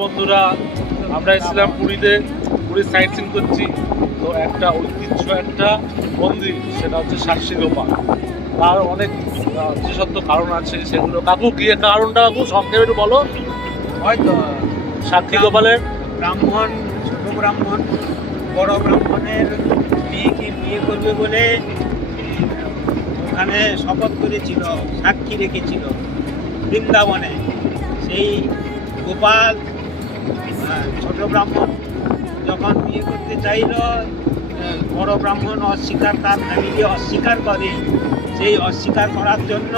বন্ধুরা, আমরা এসেছিলাম পুরীতে। পুরীর সাইট সিন করছি। তো একটা ঐতিহ্য একটা মন্দির, সেটা হচ্ছে সাক্ষী গোপাল। তার অনেক বিশেষত্ব কারণ আছে, সেগুলো কাকু কি কারণটা কাকু সংক্ষেপে একটু বলো। হয়তো সাক্ষী গোপালের ব্রাহ্মণ, ছোট ব্রাহ্মণ বড় ব্রাহ্মণের মেয়েকে বিয়ে করবে বলে ওখানে শপথ করেছিল, সাক্ষী রেখেছিল বৃন্দাবনে। সেই গোপাল ছোট ব্রাহ্মণ যখন বিয়ে করতে চাইল, বড় ব্রাহ্মণ অস্বীকার, তার ফ্যামিলি অস্বীকার করে। সেই অস্বীকার করার জন্য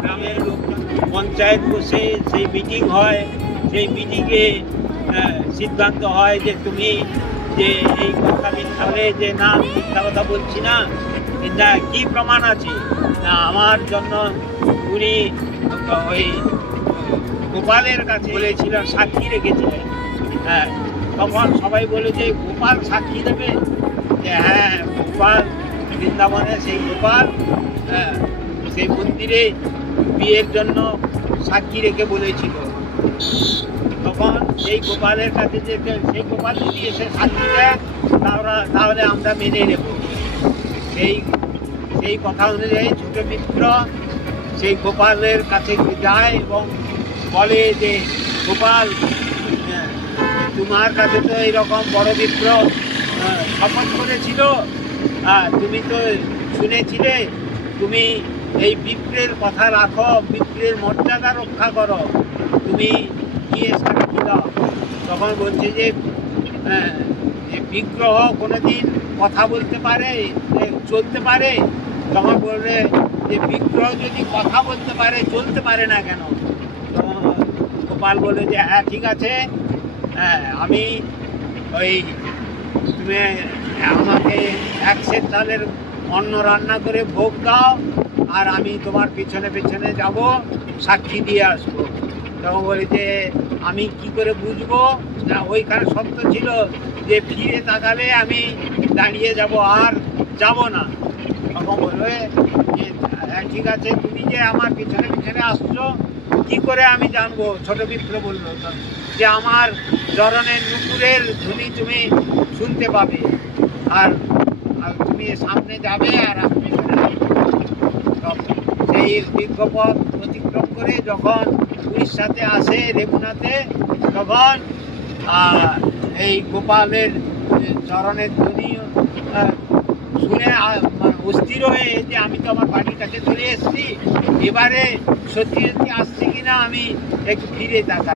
গ্রামের লোকজন পঞ্চায়েত বসে সেই মিটিং হয়। সেই মিটিংয়ে সিদ্ধান্ত হয় যে তুমি যে এই কথা মিথ্যা হলে, যে না আমি মিথ্যা কথা বলছি না, না কী প্রমাণ আছে, না আমার জন্য উনি ওই গোপালের কাছে বলেছিলেন, সাক্ষী রেখেছিলেন। হ্যাঁ, তখন সবাই বলে যে গোপাল সাক্ষী দেবে, যে হ্যাঁ গোপাল বৃন্দাবনে সেই গোপাল সেই মন্দিরে বিয়ের জন্য সাক্ষী রেখে বলেছিল। তখন সেই গোপালের কাছে যে সেই গোপাল যদি এসে সাক্ষী দেয় তাহলে আমরা মেনে নেব। সেই কথা অনুযায়ী ছোট মিত্র সেই গোপালের কাছে যায় এবং বলে যে গোপাল, তোমার কাছে তো এইরকম বড় মিত্র শপথ করেছিল, তুমি তো শুনেছিলে, তুমি এই বিপ্রের কথা রাখো, বিপ্রের মর্যাদা রক্ষা করো, তুমি গিয়ে সাক্ষী দাও। তখন বলছে যে বিগ্রহ কোনোদিন কথা বলতে পারে, চলতে পারে? তখন বলবে যে বিগ্রহ যদি কথা বলতে পারে, চলতে পারে না কেন? গোপাল বলে যে হ্যাঁ ঠিক আছে, আমি ওই তুমি আমাকে 1 সের চালের অন্ন রান্না করে ভোগ দাও, আর আমি তোমার পেছনে পেছনে যাব, সাক্ষী দিয়ে আসবো। তখন বলি যে আমি কি করে বুঝবো? না, ওইখানে শর্ত ছিল যে ফিরে তাকালে আমি দাঁড়িয়ে যাব, আর যাব না। তখন বলবে যে হ্যাঁ ঠিক আছে, তুমি যে আমার পেছনে পেছনে আসছো, কি করে আমি জানবো? ছোট মিত্র বললো যে আমার চরণের নুপুরের ধ্বনি তুমি শুনতে পাবে, আর তুমি সামনে যাবে আর আমি পেছনে যাবো। সেই দীর্ঘপথ অতিক্রম করে যখন উড়িষ্যাতে আসে, রেগুনাতে, তখন এই গোপালের চরণের ধ্বনি শুনে অস্থির হয়ে যে আমি তো আমার বাড়ির কাছে চলে এসেছি, এবারে সত্যি সত্যি আসছে কিনা আমি একটু ফিরে তাকাই।